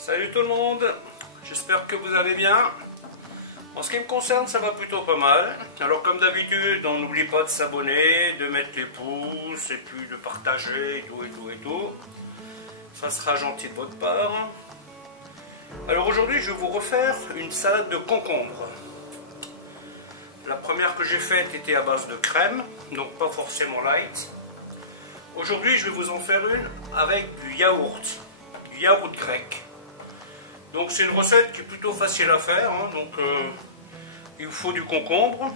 Salut tout le monde, j'espère que vous allez bien. En ce qui me concerne, ça va plutôt pas mal. Alors comme d'habitude, on n'oublie pas de s'abonner, de mettre les pouces et puis de partager et tout. Ça sera gentil de votre part. Alors aujourd'hui, je vais vous refaire une salade de concombre. La première que j'ai faite était à base de crème, donc pas forcément light. Aujourd'hui, je vais vous en faire une avec du yaourt grec. Donc c'est une recette qui est plutôt facile à faire, hein. Donc il vous faut du concombre,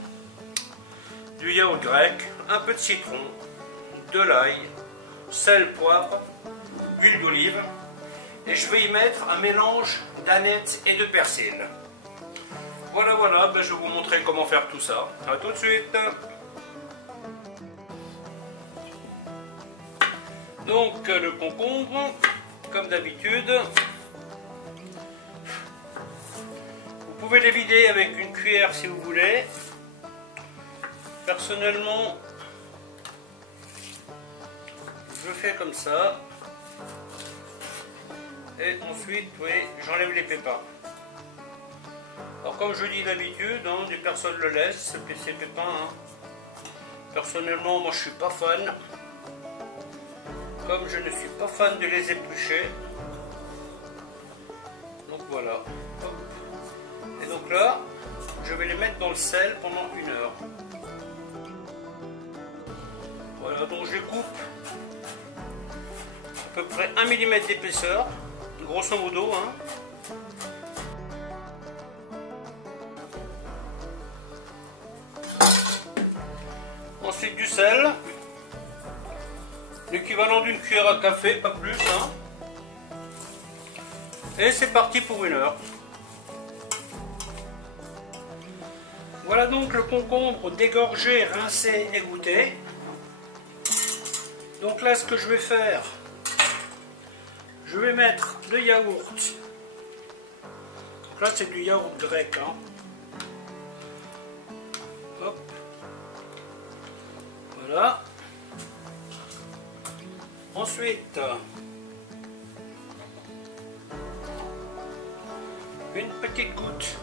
du yaourt grec, un peu de citron, de l'ail, sel, poivre, huile d'olive, et je vais y mettre un mélange d'aneth et de persil. Voilà, ben je vais vous montrer comment faire tout ça. A tout de suite. Donc le concombre, comme d'habitude, vous pouvez les vider avec une cuillère si vous voulez. Personnellement, je fais comme ça. Et ensuite, oui, j'enlève les pépins. Alors comme je dis d'habitude, hein, des personnes le laissent, ces pépins. Hein. Personnellement, moi je suis pas fan. Comme je ne suis pas fan de les éplucher. Donc voilà. Hop. Et donc là, je vais les mettre dans le sel pendant 1 heure. Voilà, donc je les coupe à peu près 1 mm d'épaisseur, grosso modo. Hein. Ensuite du sel, l'équivalent d'une cuillère à café, pas plus. Hein. Et c'est parti pour 1 heure. Voilà donc le concombre dégorgé, rincé, égoutté. Donc là, ce que je vais faire, je vais mettre le yaourt. Donc là, c'est du yaourt grec. Hein. Hop. Voilà. Ensuite, une petite goutte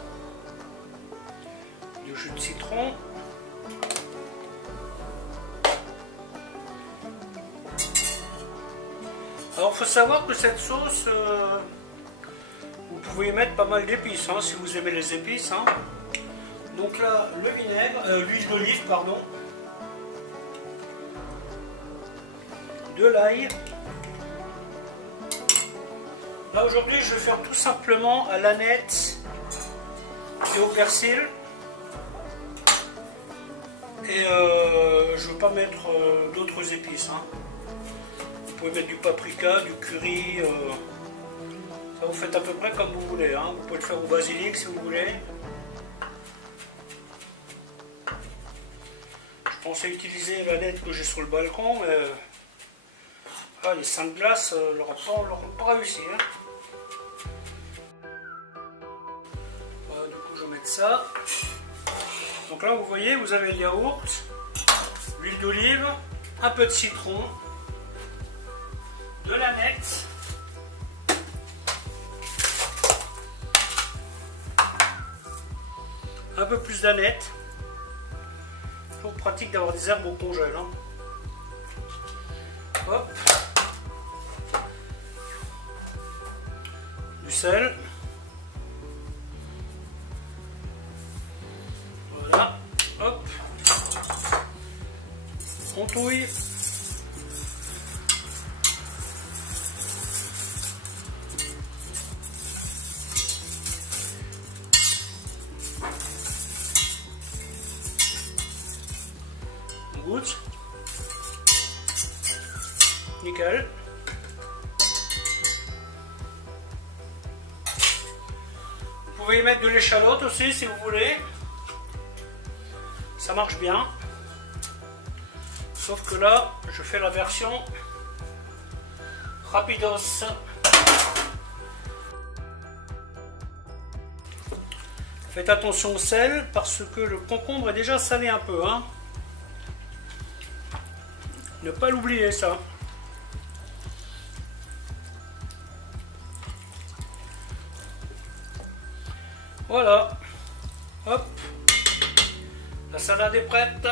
de jus de citron. Alors il faut savoir que cette sauce, vous pouvez y mettre pas mal d'épices, hein, si vous aimez les épices. Hein. Donc là, le vinaigre, l'huile d'olive, pardon, de l'ail. Là aujourd'hui, je vais faire tout simplement à l'aneth et au persil. Et je ne veux pas mettre d'autres épices. Hein. Vous pouvez mettre du paprika, du curry. Ça vous faites à peu près comme vous voulez. Hein. Vous pouvez le faire au basilic si vous voulez. Je pensais utiliser l'aneth que j'ai sur le balcon, mais les 5 glaces n'auront pas réussi. Hein. Voilà, du coup, je vais mettre ça. Donc là, vous voyez, vous avez le yaourt, l'huile d'olive, un peu de citron, de l'aneth, un peu plus d'aneth. Toujours pratique d'avoir des herbes au congèle. Hein. Hop. Du sel. Voilà. Hop. On touille. On goûte. Nickel. Vous pouvez y mettre de l'échalote aussi si vous voulez. Ça marche bien. Sauf que là, je fais la version rapidos. Faites attention au sel parce que le concombre est déjà salé un peu. Hein. Ne pas l'oublier ça. Voilà. Hop. La salade est prête.